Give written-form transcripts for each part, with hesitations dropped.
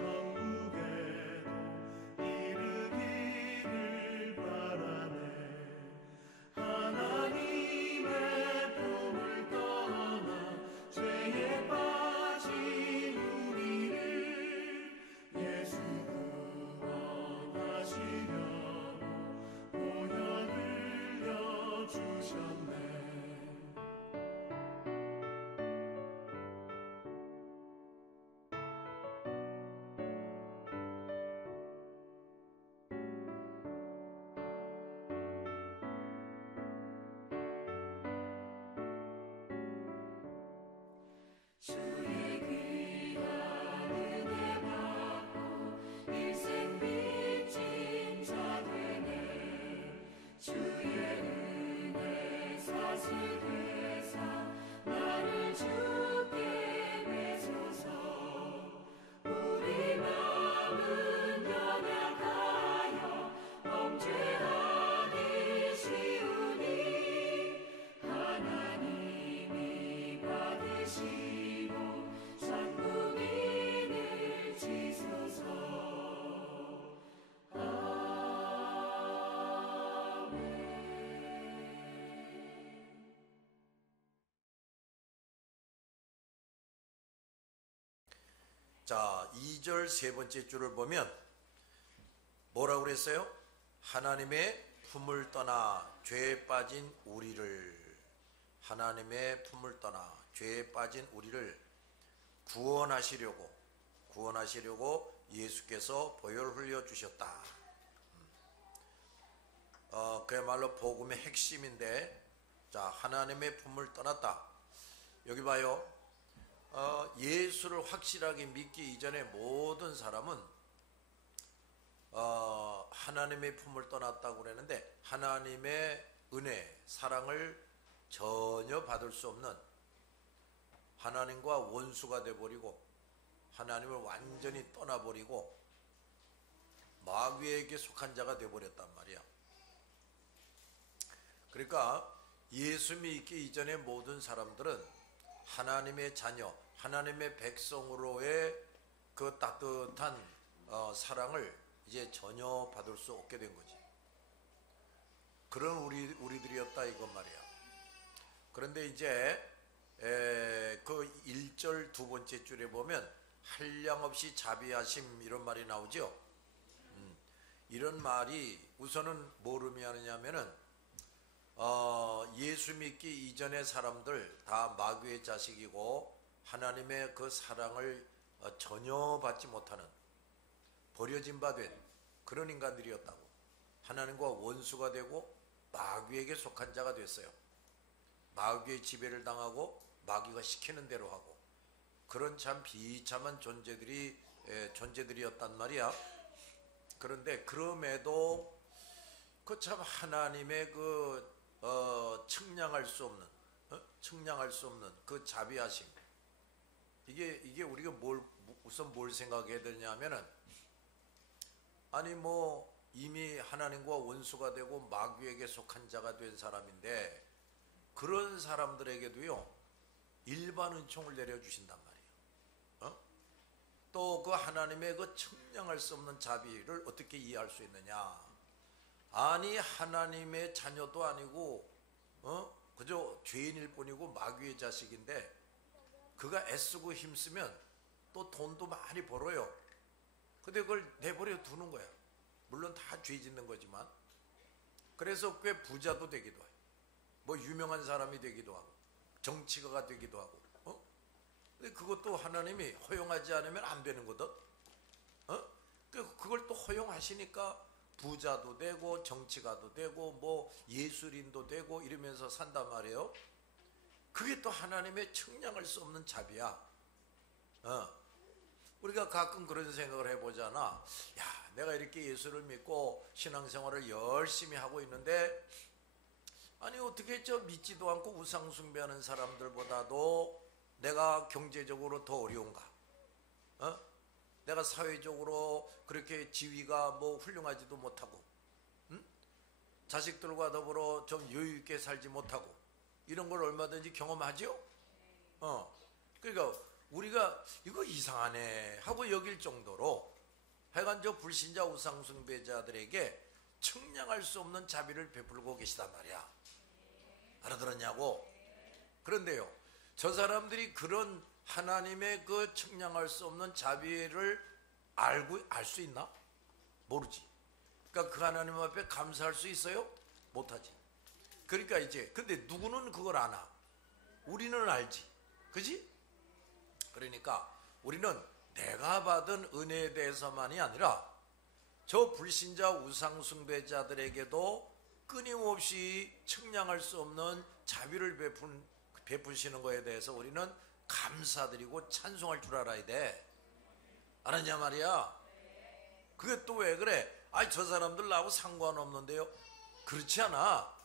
천국에도 이르기를 바라네. 하나님의 품을 떠나 죄에 빠진 우리를 예수 구원하시려고 보혈 흘려주셨네. 주의 귀한 은혜 받고 일생 빚진 자 되네. 주의 은혜 사슬 되사 나를 주께 매소서. 우리 마음은 연약하여 범죄하기 쉬우니 하나님이 받으시고 선국민을 지소서. 자, 2절 세 번째 줄을 보면 뭐라고 그랬어요? 하나님의 품을 떠나 죄에 빠진 우리를, 하나님의 품을 떠나 죄에 빠진 우리를 구원하시려고 예수께서 보혈 흘려 주셨다. 그야말로 복음의 핵심인데, 자, 하나님의 품을 떠났다. 여기 봐요. 예수를 확실하게 믿기 이전에 모든 사람은 하나님의 품을 떠났다고 그랬는데, 하나님의 은혜, 사랑을 전혀 받을 수 없는, 하나님과 원수가 돼버리고 하나님을 완전히 떠나버리고 마귀에게 속한 자가 돼버렸단 말이야. 그러니까 예수 믿기 이전에 모든 사람들은 하나님의 자녀, 하나님의 백성으로의 그 따뜻한 사랑을 이제 전혀 받을 수 없게 된 거지. 그런 우리들이었다 이건 말이야. 그런데 이제 그 1절 두 번째 줄에 보면 한량없이 자비하심 이런 말이 나오죠. 이런 말이 우선은 뭘 의미하느냐면은 예수 믿기 이전의 사람들 다 마귀의 자식이고 하나님의 그 사랑을 전혀 받지 못하는 버려진 바 된 그런 인간들이었다고. 하나님과 원수가 되고 마귀에게 속한 자가 됐어요. 마귀의 지배를 당하고 마귀가 시키는 대로 하고 그런 참 비참한 존재들이었단 말이야. 그런데 그럼에도 그 참 하나님의 그 측량할 수 없는 그 자비하심, 이게 우리가 우선 뭘 생각해야 되냐면은, 아니 뭐 이미 하나님과 원수가 되고 마귀에게 속한 자가 된 사람인데 그런 사람들에게도요 일반 은총을 내려주신단 말이에요. 또 그 하나님의 그 측량할 수 없는 자비를 어떻게 이해할 수 있느냐. 아니 하나님의 자녀도 아니고 그저 죄인일 뿐이고 마귀의 자식인데 그가 애쓰고 힘쓰면 또 돈도 많이 벌어요. 근데 그걸 내버려 두는 거야. 물론 다 죄 짓는 거지만. 그래서 꽤 부자도 되기도 해요. 뭐 유명한 사람이 되기도 하고 정치가가 되기도 하고. 근데 그것도 하나님이 허용하지 않으면 안 되는 거든. 그걸 또 허용하시니까 부자도 되고 정치가도 되고 뭐 예술인도 되고 이러면서 산단 말이에요. 그게 또 하나님의 측량할 수 없는 자비야. 우리가 가끔 그런 생각을 해보잖아. 야, 내가 이렇게 예수를 믿고 신앙생활을 열심히 하고 있는데 아니 어떻게 저 믿지도 않고 우상 숭배하는 사람들보다도 내가 경제적으로 더 어려운가? 내가 사회적으로 그렇게 지위가 뭐 훌륭하지도 못하고, 자식들과 더불어 좀 여유 있게 살지 못하고, 이런 걸 얼마든지 경험하죠? 그러니까 우리가 이거 이상하네 하고 여길 정도로 하여간 저 불신자 우상숭배자들에게 측량할 수 없는 자비를 베풀고 계시단 말이야. 알아들었냐고? 그런데요, 저 사람들이 그런 하나님의 그 측량할 수 없는 자비를 알 수 있나? 모르지. 그러니까 그 하나님 앞에 감사할 수 있어요? 못하지. 그러니까 이제 근데 누구는 그걸 아나? 우리는 알지. 그지? 그러니까 우리는 내가 받은 은혜에 대해서만이 아니라 저 불신자 우상숭배자들에게도 끊임없이 측량할 수 없는 자비를 베푸시는 것에 대해서 우리는 감사드리고 찬송할 줄 알아야 돼. 알았냐 말이야. 그게 또 왜 그래? 아이, 저 사람들 나하고 상관없는데요. 그렇지 않아.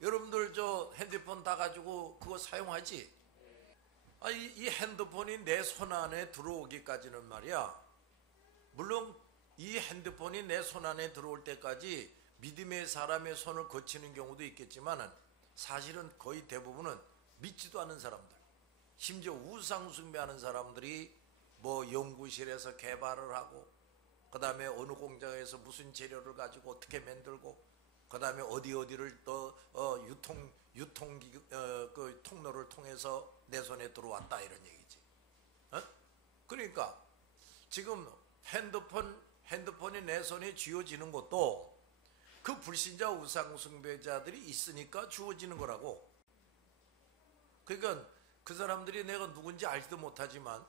여러분들 저 핸드폰 다 가지고 그거 사용하지? 이 핸드폰이 내 손 안에 들어오기까지는 말이야, 물론 이 핸드폰이 내 손 안에 들어올 때까지 믿음의 사람의 손을 거치는 경우도 있겠지만 사실은 거의 대부분은 믿지도 않는 사람들, 심지어 우상숭배하는 사람들이 뭐 연구실에서 개발을 하고, 그 다음에 어느 공장에서 무슨 재료를 가지고 어떻게 만들고, 그 다음에 어디를 또 그 통로를 통해서 내 손에 들어왔다, 이런 얘기지. 그러니까 지금 핸드폰이 내 손에 쥐어지는 것도 그 불신자 우상숭배자들이 있으니까 주어지는 거라고. 그러니까 그 사람들이 내가 누군지 알지도 못하지만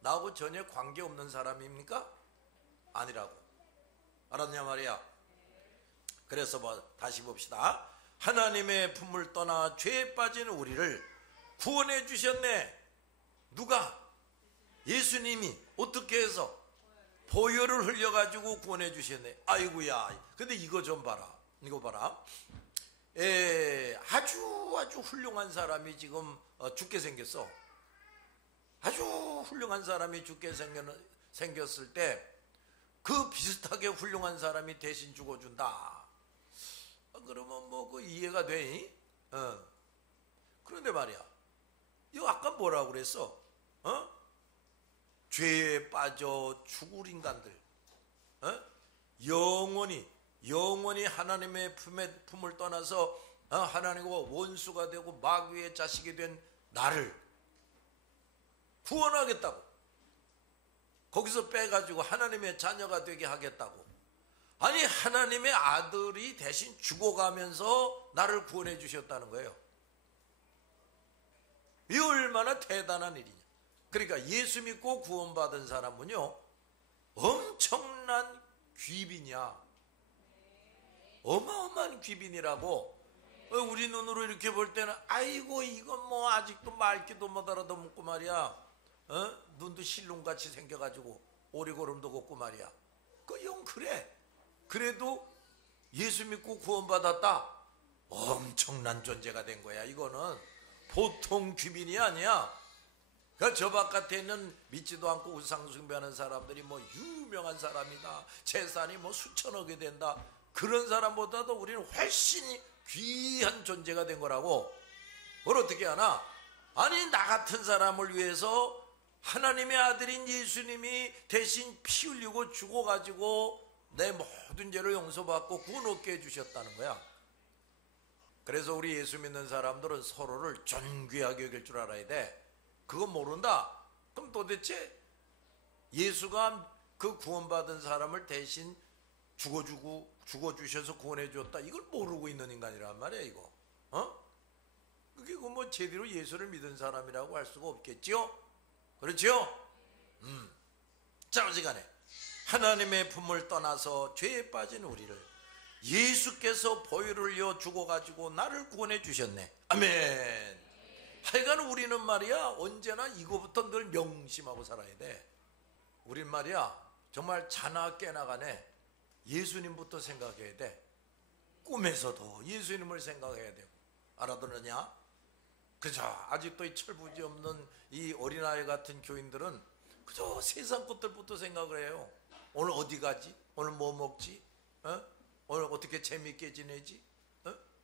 나하고 전혀 관계없는 사람입니까? 아니라고. 알았냐 말이야. 그래서 다시 봅시다. 하나님의 품을 떠나 죄에 빠진 우리를 구원해 주셨네. 누가? 예수님이. 어떻게 해서? 보혈을 흘려가지고 구원해 주셨네. 아이고야. 근데 이거 좀 봐라. 이거 봐라. 아주 훌륭한 사람이 지금 죽게 생겼어. 아주 훌륭한 사람이 죽게 생겼을 때 그 비슷하게 훌륭한 사람이 대신 죽어준다. 그러면 뭐 그 이해가 돼? 그런데 말이야, 이거 아까 뭐라고 그랬어? 죄에 빠져 죽을 인간들, 영원히 하나님의 품을 떠나서 하나님과 원수가 되고 마귀의 자식이 된 나를 구원하겠다고, 거기서 빼가지고 하나님의 자녀가 되게 하겠다고. 아니, 하나님의 아들이 대신 죽어가면서 나를 구원해 주셨다는 거예요. 이 얼마나 대단한 일이냐. 그러니까 예수 믿고 구원받은 사람은요, 엄청난 귀빈이야. 어마어마한 귀빈이라고. 우리 눈으로 이렇게 볼 때는 아이고 이건 뭐 아직도 말귀도 못 알아듣고 말이야, 눈도 실눈같이 생겨가지고 오리고름도 걷고 말이야. 그 영 그래. 그래도 예수 믿고 구원받았다, 엄청난 존재가 된 거야. 이거는 보통 귀빈이 아니야. 그러니까 저 바깥에 있는 믿지도 않고 우상숭배하는 사람들이 뭐 유명한 사람이다, 재산이 뭐 수천억이 된다, 그런 사람보다도 우리는 훨씬 귀한 존재가 된 거라고. 그걸 어떻게 하나? 아니, 나 같은 사람을 위해서 하나님의 아들인 예수님이 대신 피 흘리고 죽어가지고 내 모든 죄를 용서받고 구원 얻게 해주셨다는 거야. 그래서 우리 예수 믿는 사람들은 서로를 존귀하게 여길 줄 알아야 돼. 그거 모른다? 그럼 도대체 예수가 그 구원받은 사람을 대신 죽어주셔서 구원해 줬다, 이걸 모르고 있는 인간이란 말이야 이거. 그게 뭐 제대로 예수를 믿은 사람이라고 할 수가 없겠죠? 그렇죠? 자, 어지간에 하나님의 품을 떠나서 죄에 빠진 우리를 예수께서 보혈을 흘려 죽어가지고 나를 구원해 주셨네. 아멘. 하여간 우리는 말이야 언제나 이거부터 늘 명심하고 살아야 돼. 우린 말이야 정말 자나 깨나 간에 예수님부터 생각해야 돼. 꿈에서도 예수님을 생각해야 되고. 알아들었냐? 그죠? 아직도 이 철부지 없는 이 어린아이 같은 교인들은 그저 세상 것들부터 생각을 해요. 오늘 어디 가지? 오늘 뭐 먹지? 오늘 어떻게 재밌게 지내지?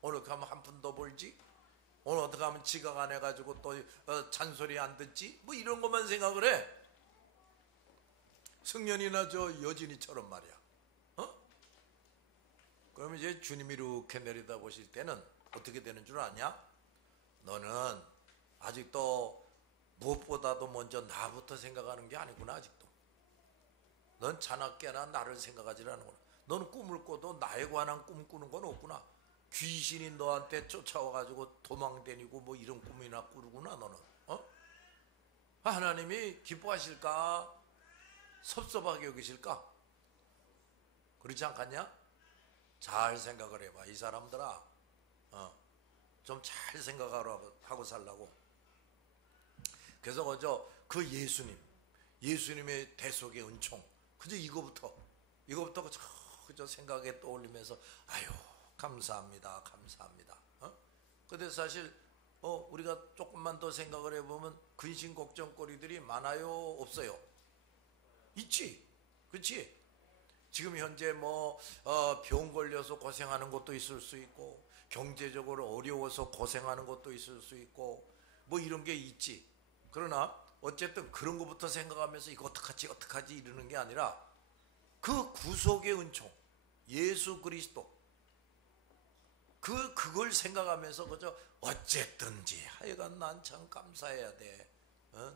오늘 가면 한 푼 더 벌지? 오늘 어떻게 하면 지각 안 해가지고 또 잔소리 안 듣지? 뭐 이런 것만 생각을 해. 승연이나 저 여진이처럼 말이야. 그러면 이제 주님이 이렇게 내려다 보실 때는 어떻게 되는 줄 아냐? 너는 아직도 무엇보다도 먼저 나부터 생각하는 게 아니구나. 아직도 넌 자나깨나 나를 생각하지 않는구나. 너는 꿈을 꿔도 나에 관한 꿈 꾸는 건 없구나. 귀신이 너한테 쫓아와가지고 도망다니고 뭐 이런 꿈이나 꾸르구나. 너는 하나님이 기뻐하실까? 섭섭하게 여기실까? 그렇지 않겠냐? 잘 생각을 해봐. 이 사람들아, 좀 잘 생각하고 살라고. 그래서 그저 그 예수님의 대속의 은총, 그저 이거부터 그저 생각에 떠올리면서 아유 감사합니다. 근데 사실 우리가 조금만 더 생각을 해보면 근심 걱정거리들이 많아요, 없어요? 있지, 그렇지? 지금 현재 병 걸려서 고생하는 것도 있을 수 있고, 경제적으로 어려워서 고생하는 것도 있을 수 있고, 뭐 이런 게 있지. 그러나 어쨌든 그런 것부터 생각하면서 이거 어떡하지 이러는 게 아니라 그 구속의 은총, 예수 그리스도, 그걸 생각하면서 그저 어쨌든지 하여간 난 참 감사해야 돼.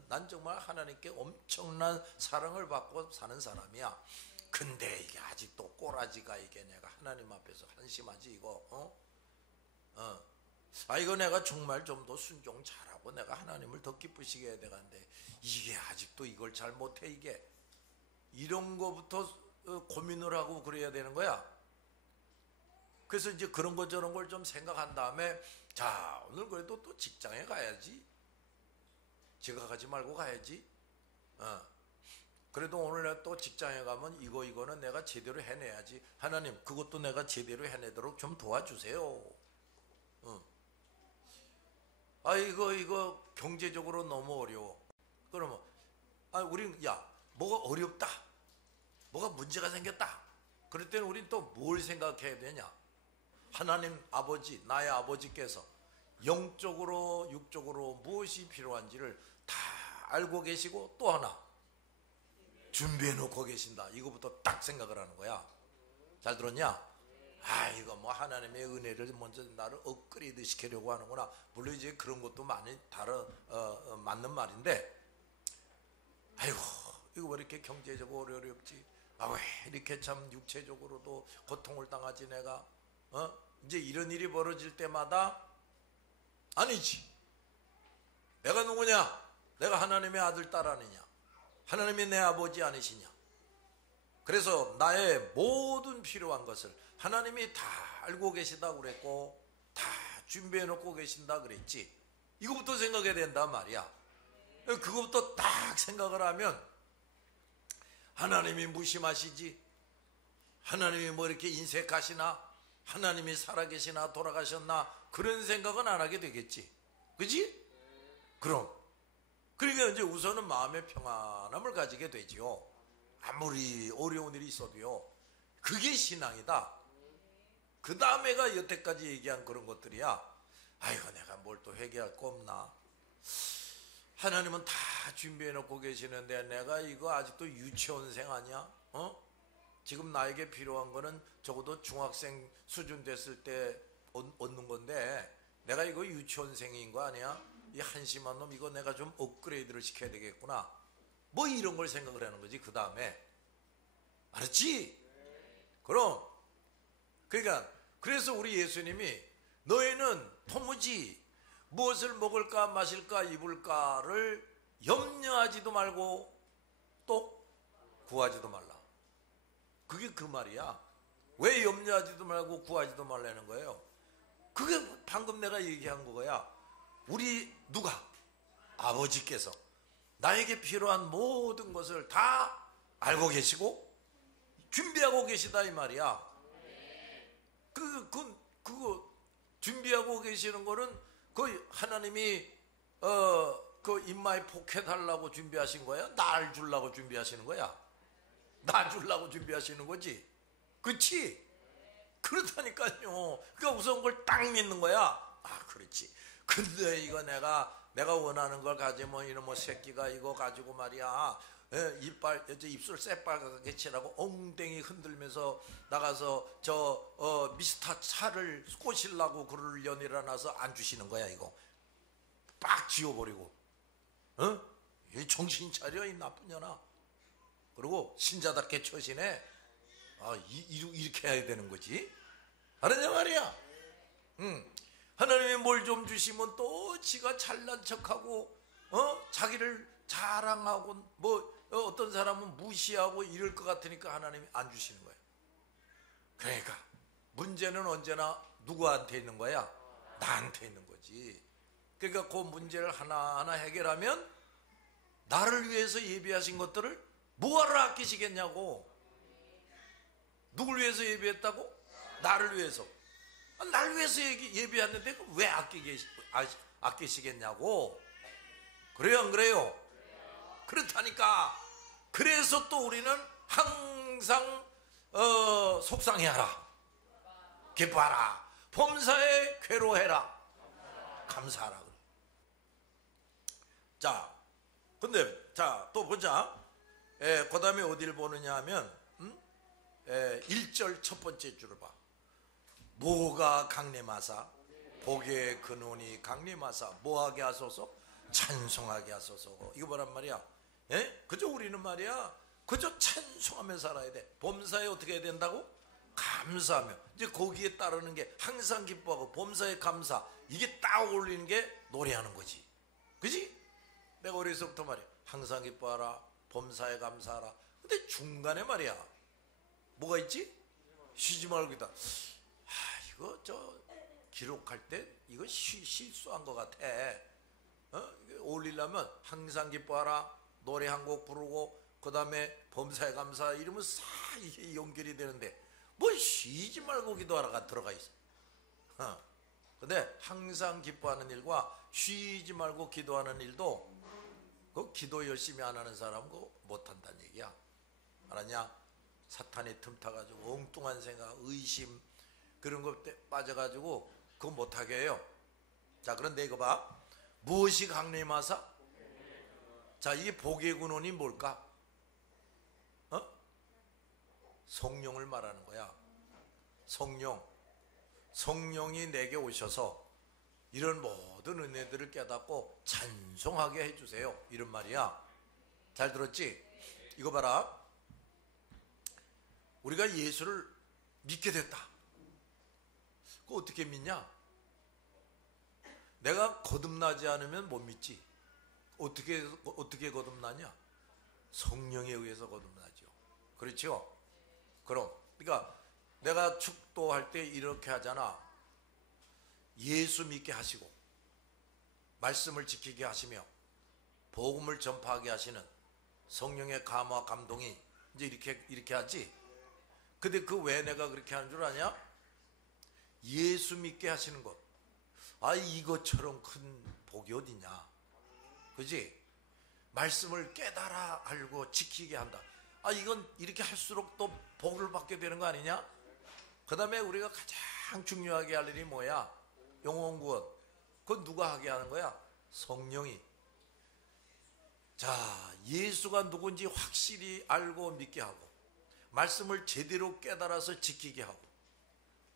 난 정말 하나님께 엄청난 사랑을 받고 사는 사람이야. 근데 이게 아직도 꼬라지가 이게 내가 하나님 앞에서 한심하지 이거. 이거 내가 정말 좀 더 순종 잘하고 내가 하나님을 더 기쁘시게 해야 되는데 이게 아직도 이걸 잘 못해. 이게 이런 거부터 고민을 하고 그래야 되는 거야. 그래서 이제 그런 거 저런 걸 좀 생각한 다음에 자, 오늘 그래도 또 직장에 가야지. 지각하지 말고 가야지. 그래도 오늘 또 직장에 가면 이거는 내가 제대로 해내야지. 하나님 그것도 내가 제대로 해내도록 좀 도와주세요. 이거 경제적으로 너무 어려워. 그러면 우린 뭐가 어렵다, 뭐가 문제가 생겼다. 그럴 때는 우린 또 뭘 생각해야 되냐? 하나님 아버지, 나의 아버지께서 영적으로 육적으로 무엇이 필요한지를 다 알고 계시고 또 하나 준비해 놓고 계신다. 이거부터 딱 생각을 하는 거야. 잘 들었냐? 이거 뭐 하나님의 은혜를 먼저 나를 업그레이드 시키려고 하는구나. 물론 이제 그런 것도 많이 맞는 말인데, 아이고 이거 왜 이렇게 경제적으로 어렵지? 왜 이렇게 참 육체적으로도 고통을 당하지 내가? 이제 이런 일이 벌어질 때마다 아니지. 내가 누구냐? 내가 하나님의 아들 딸 아니냐? 하나님이 내 아버지 아니시냐? 그래서 나의 모든 필요한 것을 하나님이 다 알고 계시다고 그랬고 다 준비해 놓고 계신다 그랬지. 이거부터 생각해야 된단 말이야. 그거부터 딱 생각을 하면 하나님이 무심하시지? 하나님이 뭐 이렇게 인색하시나? 하나님이 살아계시나 돌아가셨나? 그런 생각은 안 하게 되겠지. 그지? 그럼 그러니까 이제 우선은 마음의 평안함을 가지게 되지요. 아무리 어려운 일이 있어도요. 그게 신앙이다. 그 다음에가 여태까지 얘기한 그런 것들이야. 아이고 내가 뭘 또 회개할 거 없나? 하나님은 다 준비해 놓고 계시는데 내가 이거 아직도 유치원생 아니야? 지금 나에게 필요한 거는 적어도 중학생 수준 됐을 때 얻는 건데 내가 이거 유치원생인 거 아니야? 이 한심한 놈 이거 내가 좀 업그레이드를 시켜야 되겠구나. 뭐 이런 걸 생각을 하는 거지. 그 다음에 알았지? 그럼 그러니까 그래서 우리 예수님이 너희는 도무지 무엇을 먹을까 마실까 입을까를 염려하지도 말고 또 구하지도 말라. 그게 그 말이야. 왜 염려하지도 말고 구하지도 말라는 거예요? 그게 방금 내가 얘기한 거야. 우리 누가? 아버지께서 나에게 필요한 모든 것을 다 알고 계시고 준비하고 계시다 이 말이야. 그거 준비하고 계시는 거는 그 하나님이 그 인마에 포켓하려고 준비하신 거야? 날 주려고 준비하시는 거야? 나 주려고 준비하시는 거지? 그렇지? 그렇다니까요. 그러니까 우선 그걸 딱 믿는 거야. 그렇지. 근데 이거 내가 원하는 걸 가지면 이놈의 새끼가 이거 가지고 말이야, 입술 새빨갛게 칠하고 엉덩이 흔들면서 나가서 미스터 차를 꼬시려고 그러려니 일어나서 안 주시는 거야. 이거 빡 지워버리고, 정신 차려, 이 나쁜 년아. 그리고 신자답게 처신해. 이렇게 해야 되는 거지. 알았냐 말이야. 하나님이 뭘 좀 주시면 또 지가 잘난 척하고, 자기를 자랑하고, 어떤 사람은 무시하고 이럴 것 같으니까 하나님이 안 주시는 거예요. 그러니까 문제는 언제나 누구한테 있는 거야? 나한테 있는 거지. 그러니까 그 문제를 하나하나 해결하면 나를 위해서 예비하신 것들을 뭐하러 아끼시겠냐고. 누굴 위해서 예비했다고? 나를 위해서. 날 위해서 예비했는데 왜 아끼시겠냐고. 그래요, 안 그래요? 그렇다니까. 그래서 또 우리는 항상 속상해하라, 기뻐하라, 범사에 괴로워해라, 감사하라. 자, 근데 또 보자. 그 다음에 어디를 보느냐 하면 1절 첫 번째 줄을 봐. 뭐가 강림하사 복의 근원이 강림하사 뭐하게 하소서? 찬송하게 하소서. 이거 뭐란 말이야? 그저 우리는 말이야, 그저 찬송하며 살아야 돼. 범사에 어떻게 해야 된다고? 감사하며. 이제 거기에 따르는 게 항상 기뻐하고 범사에 감사, 이게 딱 어울리는 게 노래하는 거지. 그지? 내가 어려서부터 말이야, 항상 기뻐하라, 범사에 감사하라. 근데 중간에 말이야 뭐가 있지? 쉬지 말고 있다. 이거 기록할 때 이거 실수한 것 같아. 올리려면 항상 기뻐하라, 노래 한 곡 부르고 그 다음에 범사에 감사 이러면 싹 이게 연결이 되는데 뭐 쉬지 말고 기도하라가 들어가 있어. 근데 항상 기뻐하는 일과 쉬지 말고 기도하는 일도, 그 기도 열심히 안 하는 사람은 그거 못한다는 얘기야. 알았냐? 사탄이 틈타가지고 엉뚱한 생각, 의심 그런 것에 빠져가지고 그거 못하게 해요. 자, 그런데 이거 봐. 무엇이 강림하사? 자, 이게 복의 근원이 뭘까? 성령을 말하는 거야. 성령이 내게 오셔서 이런 모든 은혜들을 깨닫고 찬송하게 해주세요, 이런 말이야. 잘 들었지? 이거 봐라. 우리가 예수를 믿게 됐다. 그거 어떻게 믿냐? 내가 거듭나지 않으면 못 믿지. 어떻게 거듭나냐? 성령에 의해서 거듭나죠. 그렇죠? 그러니까 내가 축도할 때 이렇게 하잖아. 예수 믿게 하시고 말씀을 지키게 하시며 복음을 전파하게 하시는 성령의 감화 감동이 이제 이렇게 하지. 근데 그 왜 내가 그렇게 하는 줄 아냐? 예수 믿게 하시는 것. 이것처럼 큰 복이 어디냐? 그지? 말씀을 깨달아 알고 지키게 한다. 이건 이렇게 할수록 또 복을 받게 되는 거 아니냐? 그 다음에 우리가 가장 중요하게 할 일이 뭐야? 영혼 구원. 그건 누가 하게 하는 거야? 성령이. 자, 예수가 누군지 확실히 알고 믿게 하고 말씀을 제대로 깨달아서 지키게 하고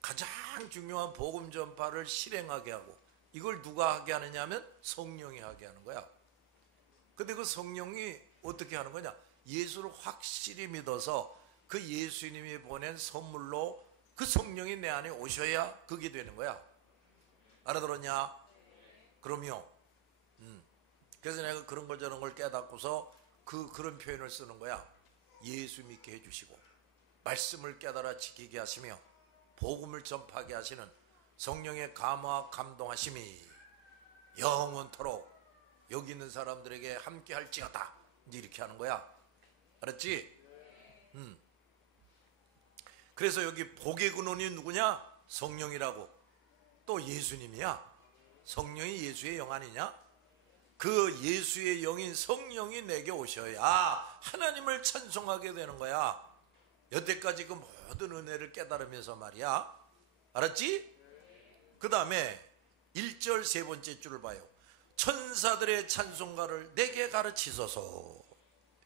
가장 중요한 복음 전파를 실행하게 하고, 이걸 누가 하게 하느냐 하면 성령이 하게 하는 거야. 근데 그 성령이 어떻게 하는 거냐? 예수를 확실히 믿어서 그 예수님이 보낸 선물로 그 성령이 내 안에 오셔야 그게 되는 거야. 알아들었냐? 그럼요. 그래서 내가 그런 걸 저런 걸 깨닫고서 그런 표현을 쓰는 거야. 예수 믿게 해주시고 말씀을 깨달아 지키게 하시며 복음을 전파하게 하시는 성령의 감화 감동하심이 영원토록 여기 있는 사람들에게 함께 할지어다. 이제 이렇게 하는 거야. 알았지? 그래서 여기 복의 근원이 누구냐? 성령이라고. 또 예수님이야. 성령이 예수의 영 아니냐? 그 예수의 영인 성령이 내게 오셔야 하나님을 찬송하게 되는 거야. 여태까지 그 모든 은혜를 깨달으면서 말이야. 알았지? 그 다음에 1절 세 번째 줄을 봐요. 천사들의 찬송가를 내게 가르치소서.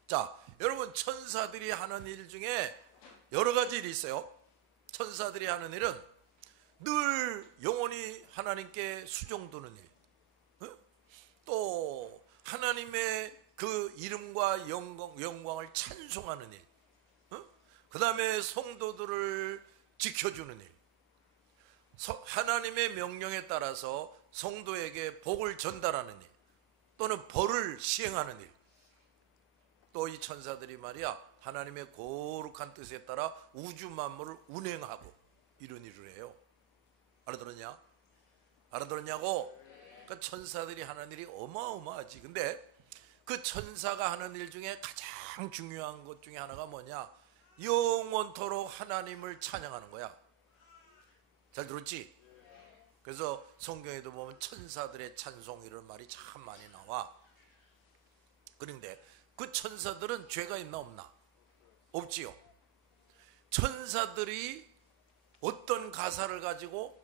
자, 여러분, 천사들이 하는 일 중에 여러 가지 일이 있어요. 천사들이 하는 일은 늘 영원히 하나님께 수종두는 일, 또 하나님의 그 이름과 영광을 찬송하는 일, 그 다음에 성도들을 지켜주는 일, 하나님의 명령에 따라서 성도에게 복을 전달하는 일, 또는 벌을 시행하는 일. 또 이 천사들이 말이야, 하나님의 거룩한 뜻에 따라 우주 만물을 운행하고 이런 일을 해요. 알아들었냐? 알아들었냐고? 그러니까 천사들이 하는 일이 어마어마하지. 근데 그 천사가 하는 일 중에 가장 중요한 것 중에 하나가 뭐냐? 영원토록 하나님을 찬양하는 거야. 잘 들었지? 그래서 성경에도 보면 천사들의 찬송 이런 말이 참 많이 나와. 그런데 그 천사들은 죄가 있나 없나? 없지요. 천사들이 어떤 가사를 가지고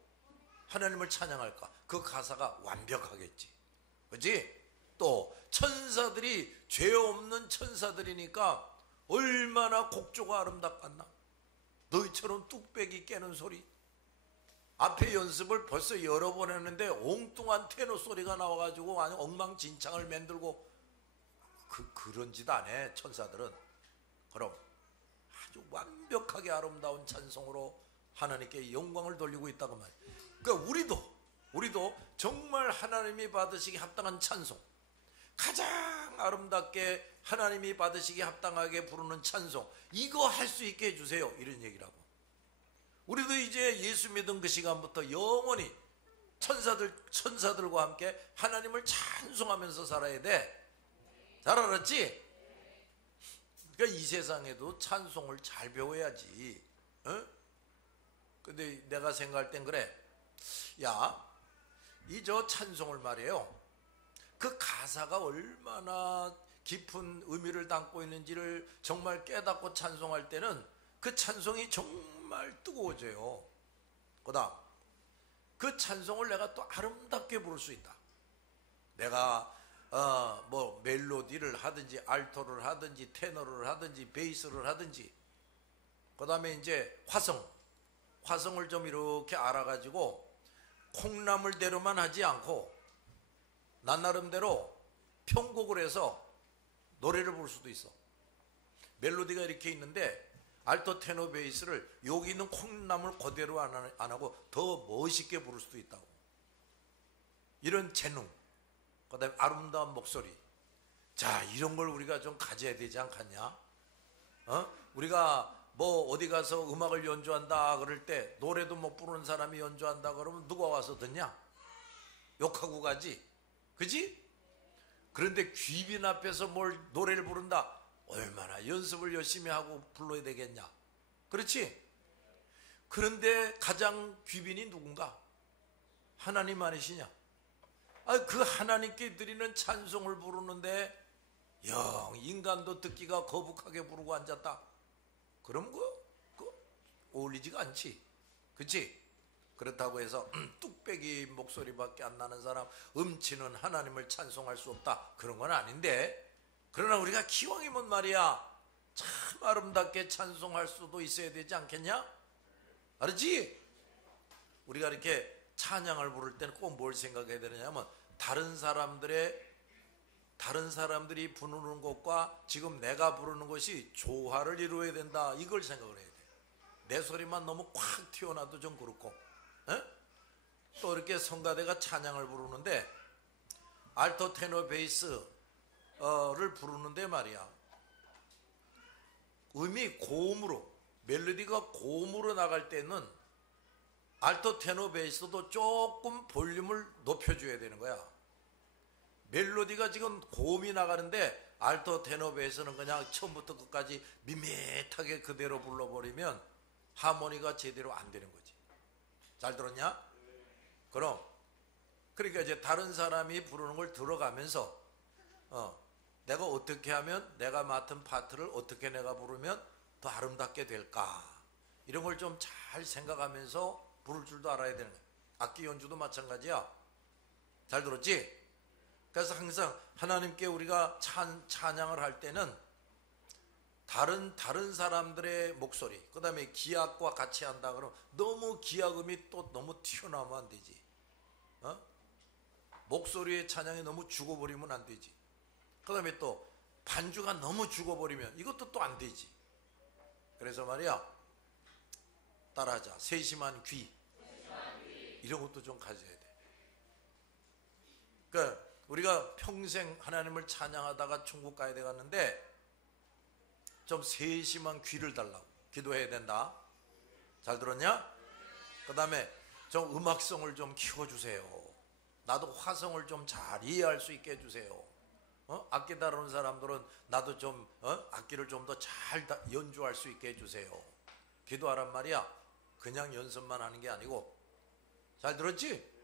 하나님을 찬양할까? 그 가사가 완벽하겠지. 그렇지? 또 천사들이 죄 없는 천사들이니까 얼마나 곡조가 아름답겠나? 너희처럼 뚝배기 깨는 소리. 앞에 연습을 벌써 여러 번 했는데 엉뚱한 테너 소리가 나와가지고 아주 엉망진창을 만들고 그런 짓 안 해, 천사들은. 그럼 아주 완벽하게 아름다운 찬송으로 하나님께 영광을 돌리고 있다고 말이야. 그러니까 우리도 정말 하나님이 받으시기 합당한 찬송, 가장 아름답게 하나님이 받으시기 합당하게 부르는 찬송, 이거 할 수 있게 해주세요, 이런 얘기라고. 우리도 이제 예수 믿은 그 시간부터 영원히 천사들과 함께 하나님을 찬송하면서 살아야 돼. 잘 알았지? 그러니까 이 세상에도 찬송을 잘 배워야지. 근데 내가 생각할 땐 그래. 야, 이 저 찬송을 말이에요, 그 가사가 얼마나 깊은 의미를 담고 있는지를 정말 깨닫고 찬송할 때는 그 찬송이 정말 뜨거워져요. 그다음 그 찬송을 내가 또 아름답게 부를 수 있다. 내가 뭐 멜로디를 하든지 알토를 하든지 테너를 하든지 베이스를 하든지, 그 다음에 이제 화성을 좀 이렇게 알아가지고 콩나물대로만 하지 않고 난 나름대로 편곡을 해서 노래를 부를 수도 있어. 멜로디가 이렇게 있는데 알토, 테너, 베이스를 여기 있는 콩나물 그대로 안 하고 더 멋있게 부를 수도 있다고. 이런 재능, 그 다음에 아름다운 목소리. 자, 이런 걸 우리가 좀 가져야 되지 않겠냐? 우리가 뭐 어디 가서 음악을 연주한다 그럴 때 노래도 못 부르는 사람이 연주한다 그러면 누가 와서 듣냐? 욕하고 가지. 그지? 그런데 귀빈 앞에서 뭘 노래를 부른다? 얼마나 연습을 열심히 하고 불러야 되겠냐? 그렇지? 그런데 가장 귀빈이 누군가? 하나님 아니시냐? 그 하나님께 드리는 찬송을 부르는데 영 인간도 듣기가 거북하게 부르고 앉았다. 그럼 그 어울리지가 않지. 그치? 그렇다고 해서 뚝배기 목소리밖에 안 나는 사람, 음치는 하나님을 찬송할 수 없다, 그런 건 아닌데, 그러나 우리가 기왕이면 말이야 참 아름답게 찬송할 수도 있어야 되지 않겠냐? 알았지? 우리가 이렇게 찬양을 부를 때는 꼭 뭘 생각해야 되느냐면 다른 사람들이 부르는 것과 지금 내가 부르는 것이 조화를 이루어야 된다, 이걸 생각을 해야 돼. 내 소리만 너무 콱 튀어나도 좀 그렇고. 또 이렇게 성가대가 찬양을 부르는데 알토, 테너, 베이스를 부르는데 말이야, 음이 고음으로, 멜로디가 고음으로 나갈 때는 알토, 테너, 베이스도 조금 볼륨을 높여줘야 되는 거야. 멜로디가 지금 고음이 나가는데 알토, 테너, 베이스는 그냥 처음부터 끝까지 밋밋하게 그대로 불러버리면 하모니가 제대로 안 되는 거지. 잘 들었냐? 그럼 그러니까 이제 다른 사람이 부르는 걸 들어가면서 내가 어떻게 하면, 내가 맡은 파트를 어떻게 내가 부르면 더 아름답게 될까, 이런 걸 좀 잘 생각하면서 부를 줄도 알아야 되는 거야. 악기 연주도 마찬가지야. 잘 들었지? 그래서 항상 하나님께 우리가 찬양을 할 때는 다른 사람들의 목소리, 그 다음에 기악과 같이 한다 그러면 너무 기악음이 또 너무 튀어나오면 안 되지. 목소리의 찬양이 너무 죽어버리면 안 되지. 그 다음에 또 반주가 너무 죽어버리면 이것도 또 안 되지. 그래서 말이야, 따라하자. 세심한 귀. 이런 것도 좀 가져야 돼. 그러니까 우리가 평생 하나님을 찬양하다가 천국 가야 되겠는데 좀 세심한 귀를 달라고 기도해야 된다. 잘 들었냐? 그 다음에 좀 음악성을 좀 키워주세요. 나도 화성을 좀 잘 이해할 수 있게 해주세요. 악기 다루는 사람들은 나도 좀 악기를 좀 더 잘 연주할 수 있게 해주세요. 기도하란 말이야. 그냥 연습만 하는 게 아니고. 잘 들었지?